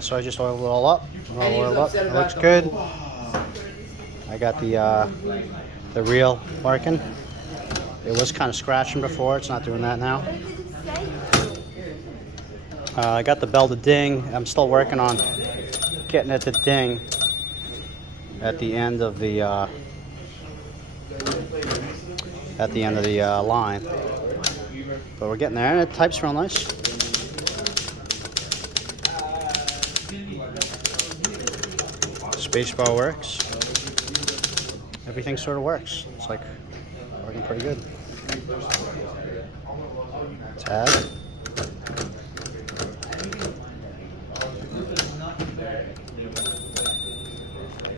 So I just oiled it all up. All oiled up. It looks good. I got the reel working. It was kind of scratching before. It's not doing that now. I got the bell to ding. I'm still working on getting it to ding at the end of the line. But we're getting there, and it types real nice. Spacebar works. Everything sort of works. It's like working pretty good. Tab.